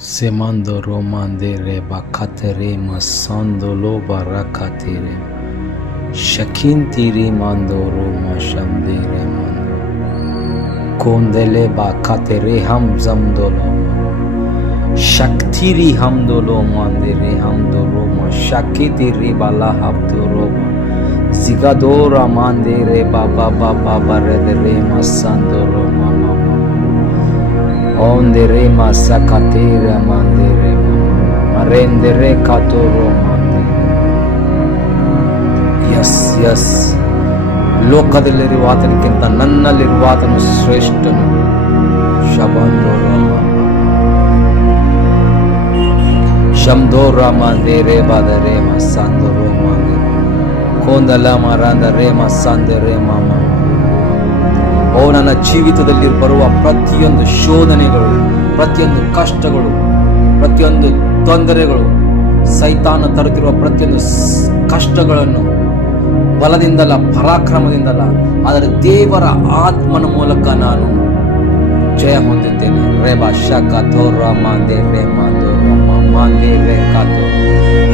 Semando romandere bakatere masandolo barakatere shakintiri mando roma shamdere mando kondele bakatere hamzamdolo shaktiri hamdolo mandere hamdolo ma shakitiri bala habdoro zigadora mandere baba baba baredere masandoro mama ondere masakatere mandere marendere katoro mandere. ಯಸ್ ಲೋಕದಲ್ಲಿರುವ ಆತನಕ್ಕಿಂತ ನನ್ನಲ್ಲಿರುವ ಆತನು ಶ್ರೇಷ್ಠನು. ಶಬ್ದೋ ಮಂದೇರೆ ಬಾದರೆ ಮಸಾಂದರೋ ಮಂದಿರ ಕೊಂದಲ ಮರಂದರೆ ಮಸಾಂದರೆ ಮಾಮ. ಓ ನನ್ನ ಜೀವಿತದಲ್ಲಿ ಬರುವ ಪ್ರತಿಯೊಂದು ಶೋಧನೆಗಳು, ಪ್ರತಿಯೊಂದು ಕಷ್ಟಗಳು, ಪ್ರತಿಯೊಂದು ತೊಂದರೆಗಳು, ಸೈತಾನ ತರುತ್ತಿರುವ ಪ್ರತಿಯೊಂದು ಕಷ್ಟಗಳನ್ನು ಬಲದಿಂದಲ್ಲ, ಪರಾಕ್ರಮದಿಂದಲ್ಲ, ಆದರೆ ದೇವರ ಆತ್ಮನ ಮೂಲಕ ನಾನು ಜಯ ಹೊಂದಿದ್ದೇನೆ. ರೇಬಾ ಶಕ ಥೋರ ಮಾಂದೆ ರೇ ಮಾಂದೋ ಮಾಂದೆ ರೇ ಕಾತೋ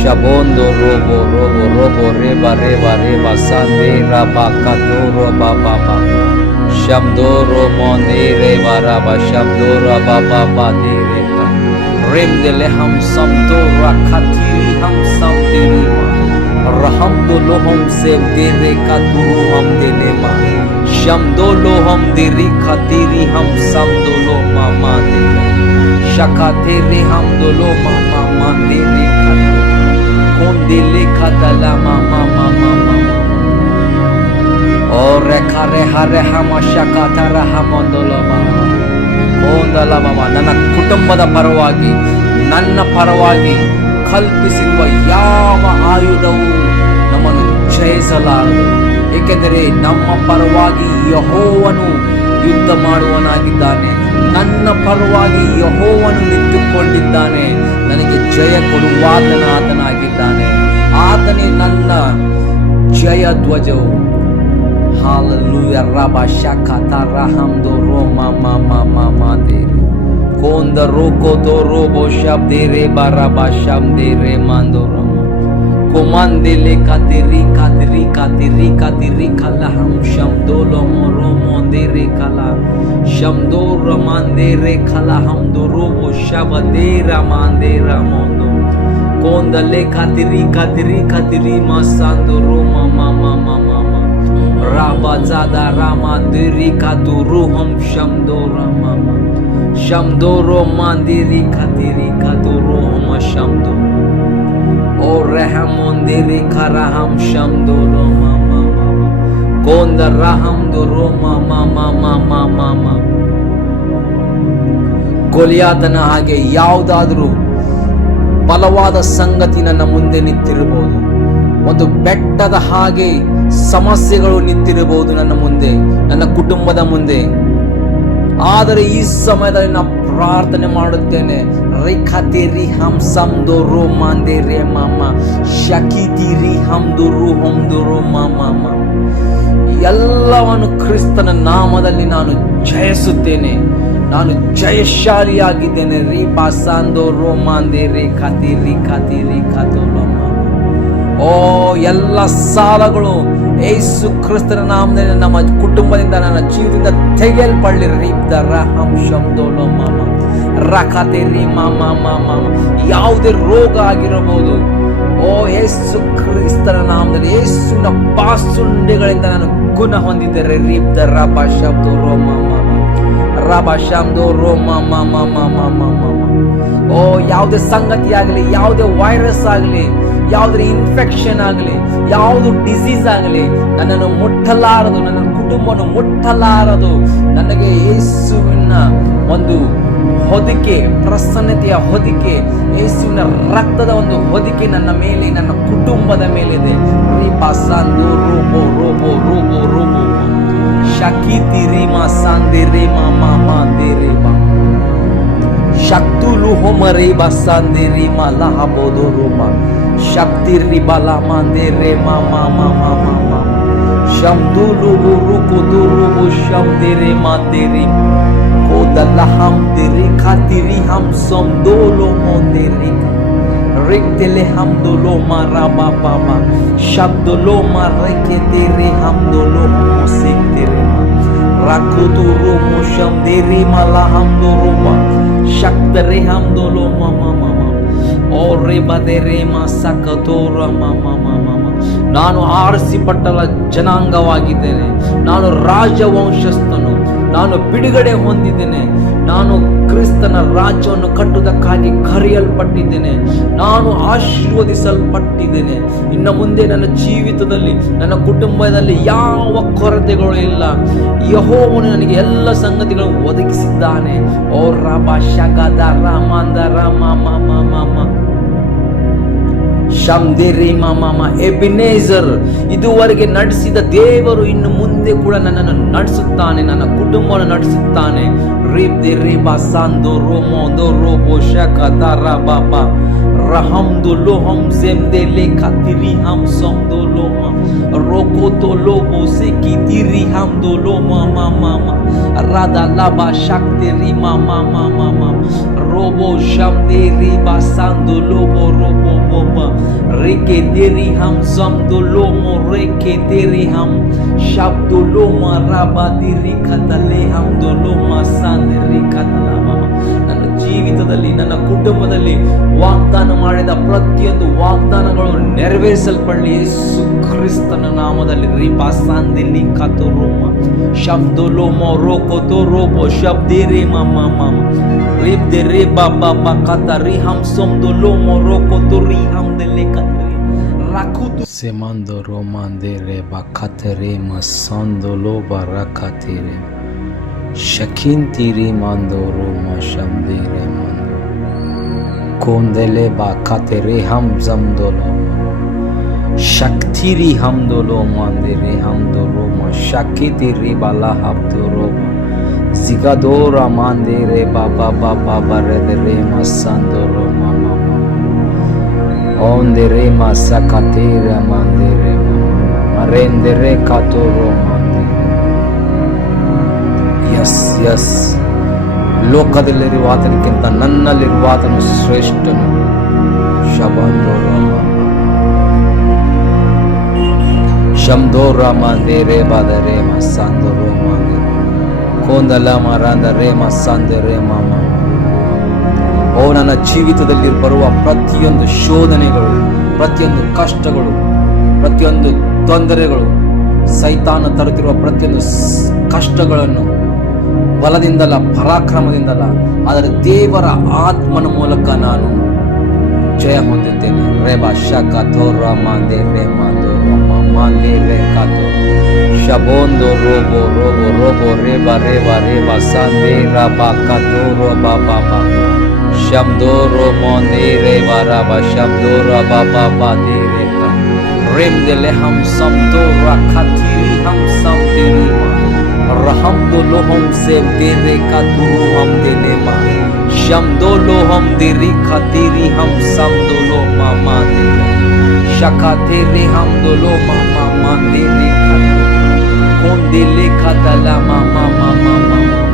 ಶಬೋಂದೋ ರೋಬೋ ರೋಬೋ ರೋಬೋ ರೇಬಾ ರೇಬಾ ರೇಬಾ ಸಾಂದೆ ರಾಬಾ ಕಾತೋ ರೋಬಾ ಬಾಬಾ ಶಬ್ದೋ ರೋ ಮಾಂದೆ ರೇಬಾ ರಾಬಾ ಶಬ್ದೋ ರಾಬಾ ಬಾಬಾ ದೇ ರೇ ಕಾ ರೇಮ್ ದೆಲೆ ಹಮ್ ಸಂತೋ ರಾಖಾತಿರಿ ಹಮ್ ಸಂತಿರಿ रहम दो लोहम से देरे का दुरु हम देने मा शम दो लोहम देरी खातीरी हम सम दो लो मामा दे शका तेरे हम दो लो मामा मा देरे खातो कौन दिले खातला मामा मामा मामा और रेखा रेहा रेहा मा शका तारा हम दो लो मामा कौन दला मामा ನನ್ನ ಕುಟುಂಬದ ಪರವಾಗಿ, ನನ್ನ ಪರವಾಗಿ ಕಲ್ಪಿಸಿರುವ ಯಾವ ಆಯುಧವು ನಮ್ಮನ್ನು ಜಯಿಸಲಾರದು. ಏಕೆಂದರೆ ನಮ್ಮ ಪರವಾಗಿ ಯೆಹೋವನು ಯುದ್ಧ ಮಾಡುವನಾಗಿದ್ದಾನೆ. ನನ್ನ ಪರವಾಗಿ ಯೆಹೋವನು ನಿಂತುಕೊಂಡಿದ್ದಾನೆ. ನನಗೆ ಜಯ ಕೊಡುವಾತನಾಗಿದ್ದಾನೆ. ಆತನೇ ನನ್ನ ಜಯ ಧ್ವಜವು. ಹಾಲೆಲೂಯಾ. ರಬಾ ಶಕತ ರಹಮ್ದೋ ರೋಮಾ ಮಾಮಾ ಮಾಮಾ there Konda roko to robo shabdere baraba shamdere mandoro komande le katiri katiri katiri katiri kala ham shamdolo moro mondere kala shamdoro mandere kala ham do robo shabdera mandera mondo konda le katiri katiri katiri masandoro mama mama mama raba zada rama deri katuru ham shamdora mama Shamdoro mandiri katiri katoro ma shamdo o raham mandiri karaham shamdoro mama mama konda raham doro mama mama mama mama ಗೊಲಿಯಾತನ ಹಾಗೆ ಯಾವುದಾದರೂ ಬಲವಾದ ಸಂಗತಿ ನನ್ನ ಮುಂದೆ ನಿಂತಿರಬಹುದು. ಒಂದು ಬೆಟ್ಟದ ಹಾಗೆ ಸಮಸ್ಯೆಗಳು ನಿಂತಿರಬಹುದು ನನ್ನ ಮುಂದೆ, ನನ್ನ ಕುಟುಂಬದ ಮುಂದೆ. ಆದರೆ ಈ ಸಮಯದಲ್ಲಿ ನಾನು ಪ್ರಾರ್ಥನೆ ಮಾಡುತ್ತೇನೆ. ರೇಖಾತಿರಿ ಹಮ್ ಸಂದೋ ರೋ ಮಾಂದೆ ರೇ ಮಾಮ ಶಕಿತಿರಿ ಹಮ್ದು ರು ಹಮ್ದು ರೋ ಮಾಮ ಎಲ್ಲವನ್ನು ಕ್ರಿಸ್ತನ ನಾಮದಲ್ಲಿ ನಾನು ಜಯಿಸುತ್ತೇನೆ. ನಾನು ಜಯಶಾಲಿಯಾಗಿದ್ದೇನೆ. ರೀ ಬಾಸಾಂದೋ ರೋ ಮಾಂದೆ ರೇ ಖಾತಿರಿ ಖಾತಿರಿ ಖಾತೋ ಓ ಎಲ್ಲ ಸಾಲಗಳು ಯೇಸು ಕ್ರಿಸ್ತನ ನಾಮದಲ್ಲಿ ನಮ್ಮ ಕುಟುಂಬದಿಂದ, ನನ್ನ ಜೀವನದಿಂದ ತೆಗೆಯಲ್ಪಡಲಿ. ಯಾವುದೇ ರೋಗ ಆಗಿರಬಹುದು, ಓ ಯೇಸು ಕ್ರಿಸ್ತನ ನಾಮದಲ್ಲಿ ಯೇಸುವಿನ ಬಾಸುಂಡೆಗಳಿಂದ ನಾನು ಗುಣ ಹೊಂದಿದ್ದೇನೆ. ರೀಬ್ದ ರಬ ಶಬ್ದೋ ರೋಮ ರಬ ಶಬ್ದೋ ರೋಮ ಓ ಯಾವುದೇ ಸಂಗತಿ ಆಗಲಿ, ಯಾವುದೇ ವೈರಸ್ ಆಗಲಿ, ಯಾವುದೇ ಇನ್ಫೆಕ್ಷನ್ ಆಗಲಿ, ಯಾವುದು ಡಿಸೀಸ್ ಆಗಲಿ ನನ್ನನ್ನು ಮುಟ್ಟಲಾರದು, ನನ್ನ ಕುಟುಂಬವನ್ನು ಮುಟ್ಟಲಾರದು. ನನಗೆ ಯೇಸುವಿನ ಒಂದು ಹೊದಿಕೆ, ಪ್ರಸನ್ನತೆಯ ಹೊದಿಕೆ, ಯೇಸುವಿನ ರಕ್ತದ ಒಂದು ಹೊದಿಕೆ ನನ್ನ ಮೇಲೆ, ನನ್ನ ಕುಟುಂಬದ ಮೇಲಿದೆ. ರಿಪಾಸಂದು ರೂಬೋ ರೂಬೋ ರೂಬೋ ರೂಬೋ ಶಕಿತಿ ರೀಮಾ ಸಾಂದೆ ರೇಮಾ ಮಾಮಾ ದೇ ರೇಮಾ ಶಕ್ತುಲು ಹೋಮರೆ ಬಸಾಂದೆ ರಿಮಾ ಲಹಬೋದೋ ರೂಮಾ ಶಕ್ತಿ ರಿಬಲ ಮಾಂದೆ ರೇಮಾ ಮಾಮಾ ಮಾಮಾ ಮಾಮಾ ಶಮ್ದುಲು ರುಕು ದುರುಬು ಶಮ್ದೆ ರೇಮಾ ದೇ rhema Kondalaham dirikatiri ham somdolo monderika. Riktele hamdolo maraba baba. Shabdolo mareketiri hamdolo mosiktirima. Rakuturu moshamdiri malahamdoroma. Shakdare hamdolo mama mama. Ore badere masakatora mama mama. ನಾನು ಆರಿಸಿಪಟ್ಟಲ ಜನಾಂಗವಾಗಿದ್ದೇನೆ, ನಾನು ರಾಜವಂಶಸ್ಥನು, ನಾನು ಬಿಡುಗಡೆ ಹೊಂದಿದ್ದೇನೆ, ನಾನು ಕ್ರಿಸ್ತನ ರಾಜ್ಯವನ್ನು ಕಟ್ಟುವುದಕ್ಕಾಗಿ ಕರೆಯಲ್ಪಟ್ಟಿದ್ದೇನೆ, ನಾನು ಆಶೀರ್ವದಿಸಲ್ಪಟ್ಟಿದ್ದೇನೆ. ಇನ್ನು ಮುಂದೆ ನನ್ನ ಜೀವಿತದಲ್ಲಿ ನನ್ನ ಕುಟುಂಬದಲ್ಲಿ ಯಾವ ಕೊರತೆಗಳು ಇಲ್ಲ. ಯೆಹೋವನು ನನಗೆ ಎಲ್ಲ ಸಂಗತಿಗಳನ್ನು ಒದಗಿಸಿದ್ದಾನೆ. ಓ ರಬ ಶಗದ ರಾಮಾಂದ ರಾಮ ಮಾಮ ಮಾಮ ಶಮ್ದೇರಿ ಮಾಮ ಎಬಿನೇಜರ್ ಇದುವರೆಗೆ ನಡೆಸಿದ ದೇವರು ಇನ್ನು ಮುಂದೆ ಕೂಡ ನನ್ನನ್ನು ನಡೆಸುತ್ತಾನೆ, ನನ್ನ ಕುಟುಂಬವನ್ನು ನಡೆಸುತ್ತಾನೆ. ರಿಬ್ದೆ ರಿಬಾ ಸಾಂದೋ ರೋಮೋ ದೋ ರೋಬೋ ಶಕದಾರ ಬಾಬಾ ರಹಮ್ದು ಲೋಹಂ ಜೆಮ್ದೆ ಲೇಖತಿರಿ ಹಮ್ ಸಮ್ದೋ ಲೋಮ ರೋಕೋ ತೋ ಲೋಬೋ ಸೆ ಕಿತಿರಿ ಹಮ್ದೋ ಲೋಮ ಮಾಮ ರಾಧಾ ಲಾಬಾ ಶಕ್ತಿರಿ ಮಾಮ ಮಾಮ robo shamderi basando lobo robo boba reke deri ham zamdo lomo reke deri ham shabdo loma rabadiri katale ham do loma sanderi katala mama. ನನ್ನ ಜೀವಿತದಲ್ಲಿ ನನ್ನ ಕುಟುಂಬದಲ್ಲಿ ವಾಗ್ದಾನ ಮಾಡಿದ ಪ್ರತಿಯೊಂದು ವಾಗ್ದಾನಗಳು ನೆರವೇರಿಸಲ್ಪಡಲಿ ಯೇಸು ಕ್ರಿಸ್ತನ ನಾಮದಲ್ಲಿ. ರಿಬಾ ಸಾಂದೆಲಿ ಕತೋರೋಮ ಶಬ್ದೋ ಲೋಮೋ ರೋಕೋ ತೋ ರೋಬೋ ಶಬ್ದೇರಿ ಮಾಮ ಮಾಮ ರಿಬ್ದೆ ರೆ ಬಾಬಾ ಕತರಿ ಹಮ್ ಸೊಮ್ದೋ ಲೋಮೋ ರೋಕೋ ತೋ ರಿ ಹಮ್ ದೆಲೆ ಕತರಿ ರಾಕುತು ಸೆಮಂದೋ ರೋಮಾಂದೆ ರೆ ಬಕತರೆ ಮಸಂದೋ ಲೋ ಬರಕತಿರೆ ಶಕಿಂತಿರಿ ಮಂದೋರೋ ಮಶಂದಿರೆ ಮಂದೋ ಕೊಂದೆಲೆ ಬಾಕತೆರೆ ಹಮ್ ಜಮ್ದೋಲೋ ಶಕ್ತಿರಿ ಹಮ್ದೋಲೋ ಮಂದಿರೆ ಹಮ್ದೋಲೋ ಶಕಿತಿರಿ ಬಾಲಾ ಹಬ್ದೋರೋ ಜಿಗದೋರ ಮಂದಿರೆ ಬಾಬಾ ಬಾಬಾ ಬರೆದರೆ ಮಸಂದೋರೋ ಮಮ ಓಂದಿರೆ ಮಸಕತಿರೆ ಮಂದಿರೆ ಮರೆಂದಿರೆ ಕತೋರೋ ಎಸ್ ಲೋಕದಲ್ಲಿರುವ ಆತನಿಗಿಂತ ನನ್ನಲ್ಲಿರುವ ಆತನು ಶ್ರೇಷ್ಠನು. ಶಮ್ದೋರ ಮಾಂದೇರೆ ಬಾದರೆ ಮಸಾಂದೋರೋ ಮಾಂದೆ ಕೊಂದಲ ಮರಾಂದರೆ ಮಸಾಂದರೆ ಮಾಮ. ಓ ನನ್ನ ಜೀವಿತದಲ್ಲಿ ಬರುವ ಪ್ರತಿಯೊಂದು ಶೋಧನೆಗಳು, ಪ್ರತಿಯೊಂದು ಕಷ್ಟಗಳು, ಪ್ರತಿಯೊಂದು ತೊಂದರೆಗಳು, ಸೈತಾನ ತರುತ್ತಿರುವ ಪ್ರತಿಯೊಂದು ಕಷ್ಟಗಳನ್ನು ಬಲದಿಂದಲ್ಲ ಪರಾಕ್ರಮದಿಂದಲ್ಲ ಆದರೆ ದೇವರ ಆತ್ಮನ ಮೂಲಕ ನಾನು ಜಯ ಹೊಂದಿದ್ದೇನೆ. ರೇಬಾ ಶಕ ಥೋರ ಮಾಂದೆ ರೇ ಮಾಂದೋ ಮಾಂದೆ ರೇ ಕಾತೋ ಶಬೋಂದೋ ರೋಬೋ ರೋಬೋ ರೋಬೋ ರೇಬಾ ರೇಬಾ ರೇಬಾ ಸಾಂದೆ ರಾಬಾ ಕಾತೋ ರೋಬಾ ಬಾಬಾ ಶಬ್ದೋ ರೋ ಮಾಂದೆ ರೇಬಾ ರಾಬಾ ಶಬ್ದೋ ರಾಬಾ ಬಾಬಾ ದೇ ರೇಖಾ ರೇಮ್ ದೆಲೆ ಹಮ್ ಸಂತೋ ರಾಖತಿರಿ ಹಮ್ ಸಂತಿರಿ Rahamdo lohom sem dere katuru ham delema shamdo lohom deri khatiri ham samdo lo mama dere shakatere ham dolo mama mandere khat kondele khatala mama mama mama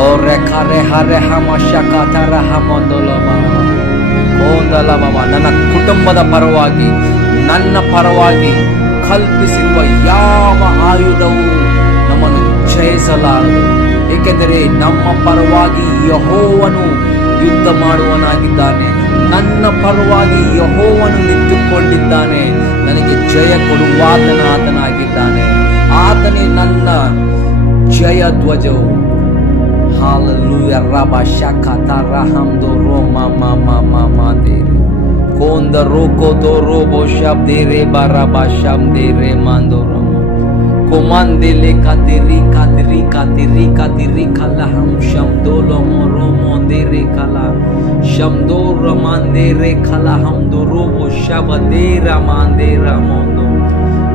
ore khare hare hama shakatara hamondolo mama kondala mama. ನನ್ನ ಕುಟುಂಬದ ಪರವಾಗಿ ನನ್ನ ಪರವಾಗಿ ಕಲ್ಪಿಸಿರುವ ಯಾವ ಆಯುಧವು ನಮ್ಮನ್ನು ಜಯಿಸಲಾರದು, ಏಕೆಂದರೆ ನಮ್ಮ ಪರವಾಗಿ ಯೆಹೋವನು ಯುದ್ಧ ಮಾಡುವನಾಗಿದ್ದಾನೆ. ನನ್ನ ಪರವಾಗಿ ಯೆಹೋವನು ನಿಂತುಕೊಂಡಿದ್ದಾನೆ. ನನಗೆ ಜಯ ಕೊಡುವಾತನಾಗಿದ್ದಾನೆ. ಆತನೇ ನನ್ನ ಜಯ ಧ್ವಜವು. ಹಾಲೆಲೂಯಾ. ರಬಾ ಶಕತರ ಹಮ್ದೋ ರೋಮಾ ಮಾಮಾ ಮಾಮಾ ದೇರೆ ಕೊಂದ ರೋಕೋ ತೋ ರೋಬೋ ಶಬ್ದೇರೆ ಬಾರಾಬಾ ಶಬ್ದೇರೆ ಮಾಂದೋರೋ ಕೋಮಂದೆಲೆ ಕಾತಿರಿ ಕಾತಿರಿ ಕಾತಿರಿ ಕಾತಿರಿ ಕಲ ಹಮ್ ಶಬ್ದೋಲೋ ಮೋರೋ ಮೊಂದೇರೆ ಕಲ ಶಬ್ದೋರ ಮಾಂದೇರೆ ಕಲ ಹಮ್ ದೋ ರೋಬೋ ಶಬದೇರ ಮಾಂದೇರ ಮೊಂದೋ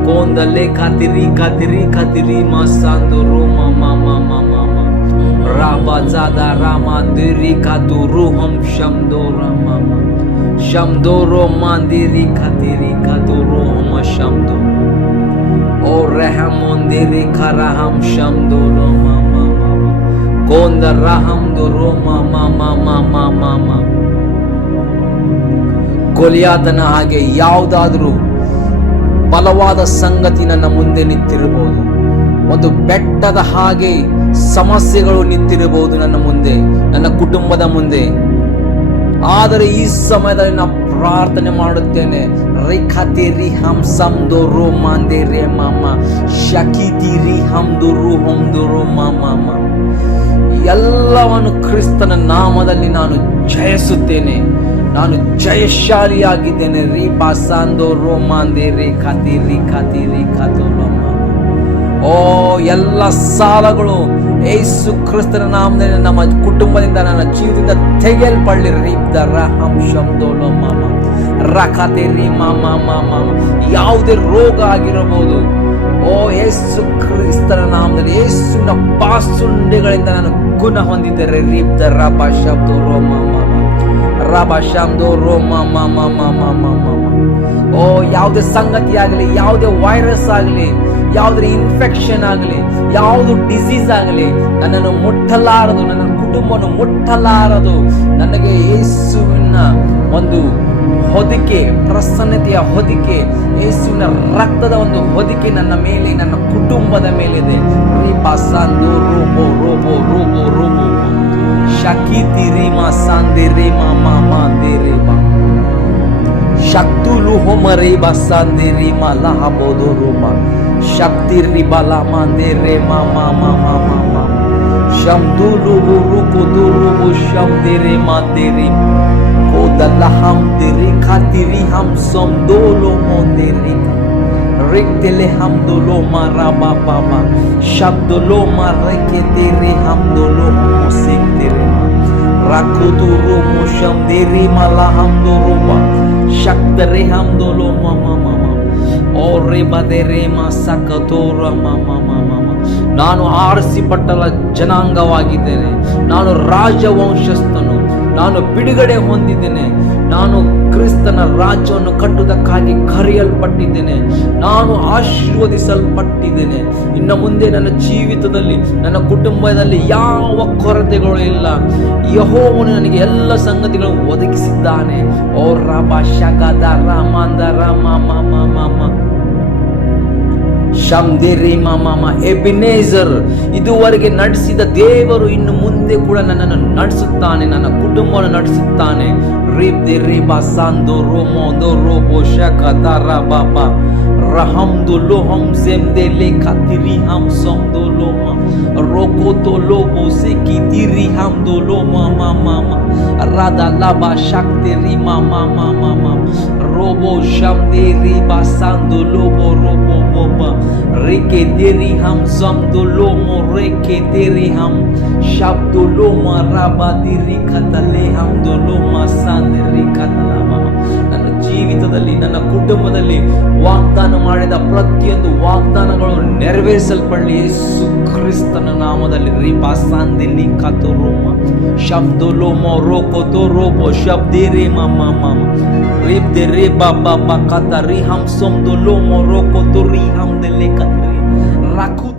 ಕೊಂದಲೆ ಕಾತಿರಿ ಕಾತಿರಿ ಕಾತಿರಿ ಮಾಸಾಂದೋರೋ ಮಾಮಾ ಮಾಮಾ ಮಾಮಾ ರಾಬಾ ಜಾದಾ ರಾಮಾ ದೇರಿ ಕಾತುರು ಹಮ್ ಶಬ್ದೋರ ಮಾಮಾ Shamdoro mandiri khatiri katoro ma shamdo o rahamondiri karaham shamdoro mama ಕೊಂದ ರಹಮ್ದು ರೋಮ ಮಾಮ ಮಾಮ ಮಾಮ. ಗೊಲಿಯಾತನ ಹಾಗೆ ಯಾವುದಾದರೂ ಬಲವಾದ ಸಂಗತಿ ನನ್ನ ಮುಂದೆ ನಿಂತಿರಬಹುದು. ಒಂದು ಬೆಟ್ಟದ ಹಾಗೆ ಸಮಸ್ಯೆಗಳು ನಿಂತಿರಬಹುದು ನನ್ನ ಮುಂದೆ, ನನ್ನ ಕುಟುಂಬದ ಮುಂದೆ. ಆದರೆ ಈ ಸಮಯದಲ್ಲಿ ನಾನು ಪ್ರಾರ್ಥನೆ ಮಾಡುತ್ತೇನೆ. ರೇಖಾತಿ ಹಂಸಂದು ರೋ ಮಾಂದೆ ರೇ ಮಾಮ ಶಕಿತಿ ರಿ ಹಮ್ದು ರು ಹೊಮ್ದು ರೋ ಮಾಮ. ಎಲ್ಲವನ್ನು ಕ್ರಿಸ್ತನ ನಾಮದಲ್ಲಿ ನಾನು ಜಯಿಸುತ್ತೇನೆ. ನಾನು ಜಯಶಾಲಿಯಾಗಿದ್ದೇನೆ. ರೀ ಬಾಸಾಂದೋ ರೋ ಮಾಂದೆ ರೇ ಖಾತಿ ರಿ ಖಾತಿ ರಿ ಖಾತೋ ರೋ ಮಾಮ. ಓ ಎಲ್ಲ ಸಾಲಗಳು ಯೇಸು ಕ್ರಿಸ್ತನ ನಾಮದಲ್ಲಿ ನಮ್ಮ ಕುಟುಂಬದಿಂದ, ನನ್ನ ಜೀವನದಿಂದ ತೆಗೆಯಲ್ಪಡಲಿ. ಯಾವುದೇ ರೋಗ ಆಗಿರಬಹುದು, ಓ ಯೇಸು ಕ್ರಿಸ್ತನ ನಾಮದಲ್ಲಿ ಯೇಸುವಿನ ಪಾಸುಂಡೆಗಳಿಂದ ನಾನು ಗುಣ ಹೊಂದಿದ್ದೇನೆ. ರೀಬ್ದ ರಬ ಶಬ್ದ ರೋ ಮಾಮ ರಬ ಶಬ್ದ ರೋ ಮಾಮ ಮಾಮ ಮಾಮ ಮಾಮ. ಓ ಯಾವುದೇ ಸಂಗತಿ ಆಗಲಿ, ಯಾವುದೇ ವೈರಸ್ ಆಗಲಿ, ಯಾವುದೇ ಇನ್ಫೆಕ್ಷನ್ ಆಗಲಿ, ಯಾವುದು ಡಿಸೀಸ್ ಆಗಲಿ ನನ್ನನ್ನು ಮುಟ್ಟಲಾರದು, ನನ್ನ ಕುಟುಂಬವನ್ನು ಮುಟ್ಟಲಾರದು. ನನಗೆ ಯೇಸುವಿನ ಒಂದು ಹೊದಿಕೆ, ಪ್ರಸನ್ನತೆಯ ಹೊದಿಕೆ, ಯೇಸುವಿನ ರಕ್ತದ ಒಂದು ಹೊದಿಕೆ ನನ್ನ ಮೇಲೆ, ನನ್ನ ಕುಟುಂಬದ ಮೇಲಿದೆ. ರೀಪಾಸಾಂದು ರೋಬೋ ರೋಬೋ ರೋಬೋ ರೋಬೋ ಶಕೀತಿ ರೀಮಾ ಸಾಂದೆ ರೇಮಾ ಮಾಮಾ ದೇ ರೇಬಾ ಶಕ್ತುಲು ಹೋಮರೆ ಬಾಸಾಂದೆ ರೇಮಾ ಲಹಬೋದೋ ರೋಮಾ ಶಕ್ತಿ ರಿಬಾಲ ಮಾಂದೆ ರೇಮಾ ಮಾಮಾ ಮಾಮಾ ಮಾಮಾ ಶಮ್ದುಲು ರೂಕು ದುರುಬು ಶಮ್ದೆ ರೇಮಾ ದೇ ರೇಮಾ Kodalaham diri khatiri ham somdolo mondiri Riktele hamdolo maraba baba Shabdolo mareke diri hamdolo mosik diri Rakuduru musham diri malahamdoroba Shakdare hamdolo mama mama Ore badere masakatora mama mama. ನಾನು ಆರಿಸಿಪಟ್ಟಲ ಜನಾಂಗವಾಗಿದ್ದೇನೆ. ನಾನು ರಾಜವಂಶಸ್ಥನು. ನಾನು ಬಿಡುಗಡೆ ಹೊಂದಿದ್ದೇನೆ. ನಾನು ಕ್ರಿಸ್ತನ ರಾಜ್ಯವನ್ನು ಕಟ್ಟುವುದಕ್ಕಾಗಿ ಕರೆಯಲ್ಪಟ್ಟಿದ್ದೇನೆ. ನಾನು ಆಶೀರ್ವದಿಸಲ್ಪಟ್ಟಿದ್ದೇನೆ. ಇನ್ನು ಮುಂದೆ ನನ್ನ ಜೀವಿತದಲ್ಲಿ, ನನ್ನ ಕುಟುಂಬದಲ್ಲಿ ಯಾವ ಕೊರತೆಗಳು ಇಲ್ಲ. ಯೆಹೋವನು ನನಗೆ ಎಲ್ಲ ಸಂಗತಿಗಳನ್ನು ಒದಗಿಸಿದ್ದಾನೆ. ಓ ರಬ ಶಗದ ರಾಮಾಂದ ರಾಮ ಮಾಮ ಮಾಮ ಶಮ್ದೇರಿ ಮಾಮ ಎಬಿನೇಜರ್ ಇದುವರೆಗೆ ನಡೆಸಿದ ದೇವರು ಇನ್ನು ಮುಂದೆ ಕೂಡ ನನ್ನನ್ನು ನಡೆಸುತ್ತಾನೆ, ನನ್ನ ಕುಟುಂಬವನ್ನು ನಡೆಸುತ್ತಾನೆ. ರಿಬ್ದೆ ರಿಬಾ ಸಾಂದೋ ರೋಮೋ ದೋ ರೋಬೋ ಶಕದಾರ ಬಾಬಾ ರಹಮ್ದು ಲೋಹಂ ಜೆಮ್ದೆ ಲೇಖಾತಿರಿ ಹಮ್ ಸಮ್ದೋ ಲೋಮ ರೋಕೋ ತೋ ಲೋಬೋ ಸೆಕಿತಿರಿ ಹಮ್ದೋ ಲೋಮ ಮಾಮ ರಾಧಾ ಲಾಬಾ ಶಕ್ತಿರಿ ಮಾಮ ಮಾಮ ರೋಬೋ ಶಮ್ದೆ ರಿಬಾ ಸಾಂದೋ ಲೋಬೋ ರೋಬೋ ಬೋಬಾ ರೇಕೆ ದೇರಿ ಹಮ್ ಸಮ್ದೋ ಲೋಮೋ ರೇಕೆ ದೇರಿ ಹಮ್ ಶಬ್ದೋ ಲೋಮ ರಾಬಾ ದಿರಿ ಖತಲೆ ಹಮ್ದೋ ಲೋಮ ಸಾಂದಿರಿ ಖತಲ ಮಾಮ. ನನ್ನ ಜೀವಿತದಲ್ಲಿ, ನನ್ನ ಕುಟುಂಬದಲ್ಲಿ ವಾಗ್ದಾನ ಮಾಡಿದ ಪ್ರತಿಯೊಂದು ವಾಗ್ದಾನಗಳು ನೆರವೇರಿಸಲ್ಪಡಲಿ ಯೇಸು ಕ್ರಿಸ್ತನ ನಾಮದಲ್ಲಿ. ರೀಪಾ ಸಾಂದಿಲಿ ಖತೋ ರೋಮ ಶಬ್ದೋ ಲೋಮೋ ರೋಕೋ ತೋ ರೋಬೋ ಶಬ್ದೆ ರೇ ಮಾಮ ಮಾಮ ರಿಬ್ದೆ ರೇ ಬಾಬಾ ಕತ ರಿ ಹಮ್ ಸಮ್ದೋ ಲೋಮೋ ರೋಕೋ ತೋ ರಿ ಹಮ್ ದೆಲೆ ಕತ್ರಿ ರಾಕು